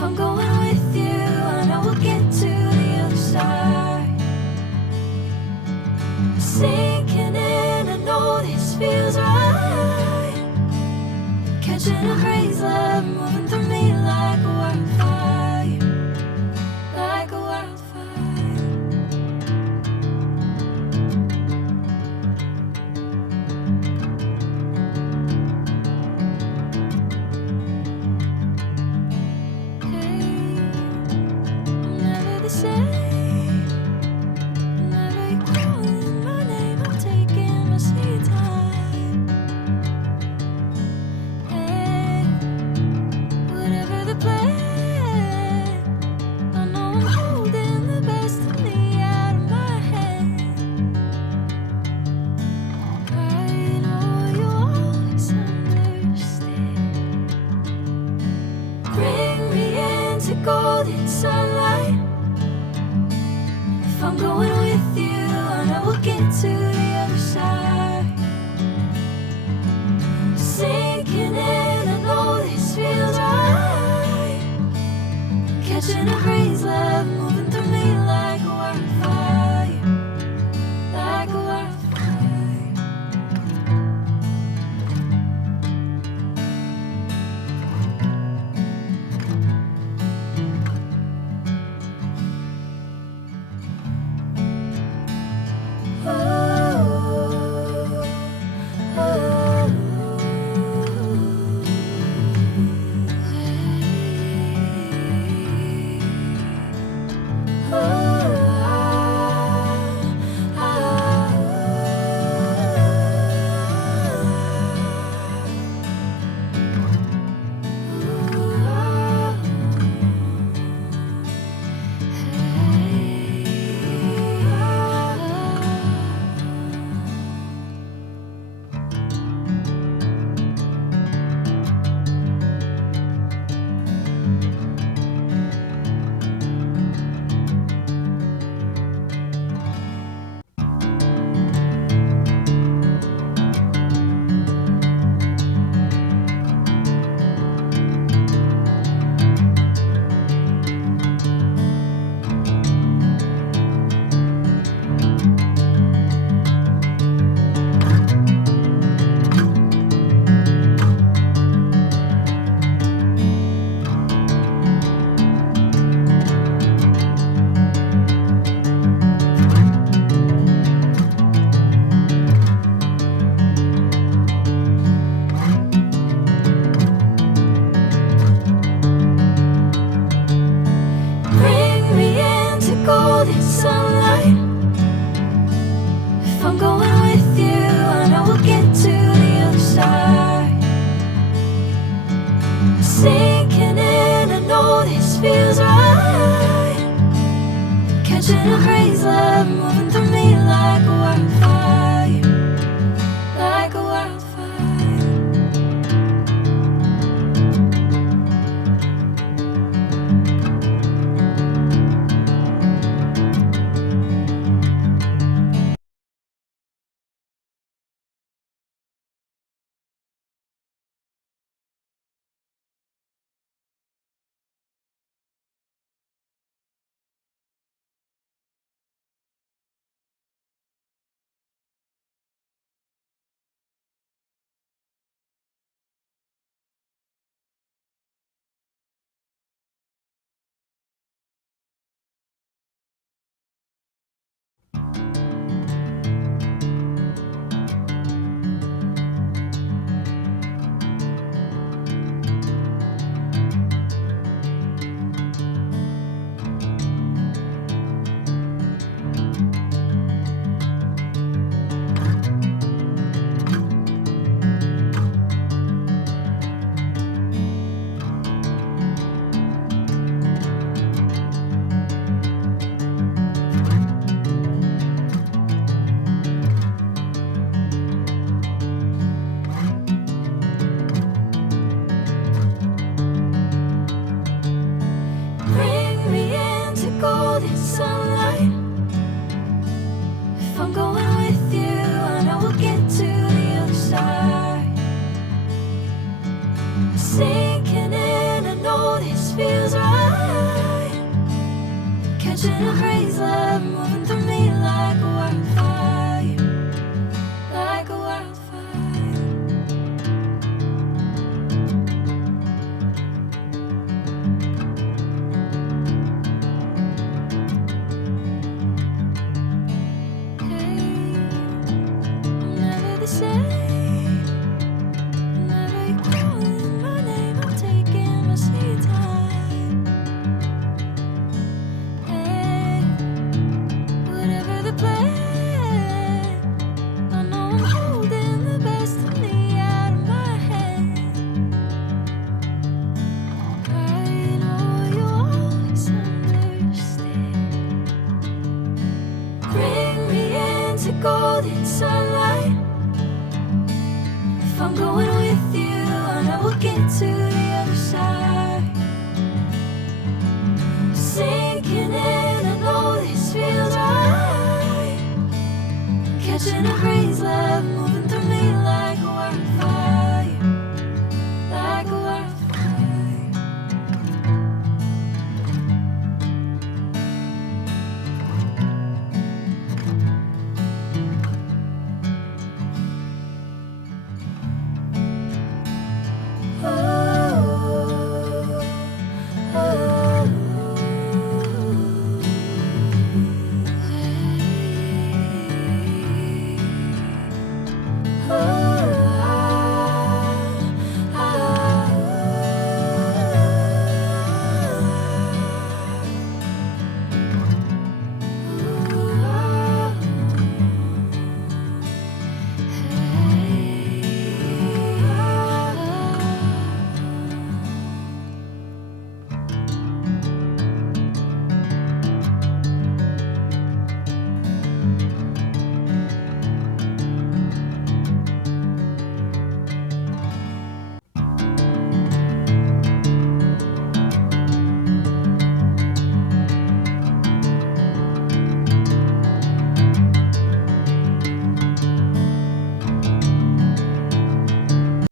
If I'm going with you, I know we'll get to the other side. Sinking in, I know this feels right. Catching a crazy love, moving through me like a wildfire, like a wildfire. Hey, I'm never the same. Whenever you're calling my name, I'm taking my sweet time. Hey, whatever the plan, I know I'm holding the best of me out of my hand. I know you always understand. Bring me into golden sunlight. If I'm going with you, I know we'll get to the other side. Sinking in, I know this feels right. Catching a crazy love, moving through me like a wildfire, like a wildfire. Bring me into golden sunlight. If I'm going with you, I know we'll get to the other side. Sinking in, I know this feels right. Catching a crazy love, moving through me like a wildfire, like a wildfire. Sinking in, I know this feels right. Catching a breeze, love moving through me like a wildfire, like a wildfire. Hey, I'm never the same. Whenever you're calling my name, I'm taking my sweet time. Hey, whatever the plan, I know I'm holding the best of me out of my hand. I know you always understand. Bring me into golden sunlight. If I'm going with you, I know we'll get to the other side. Sinking in, I know this feels right. Catching a breeze, love.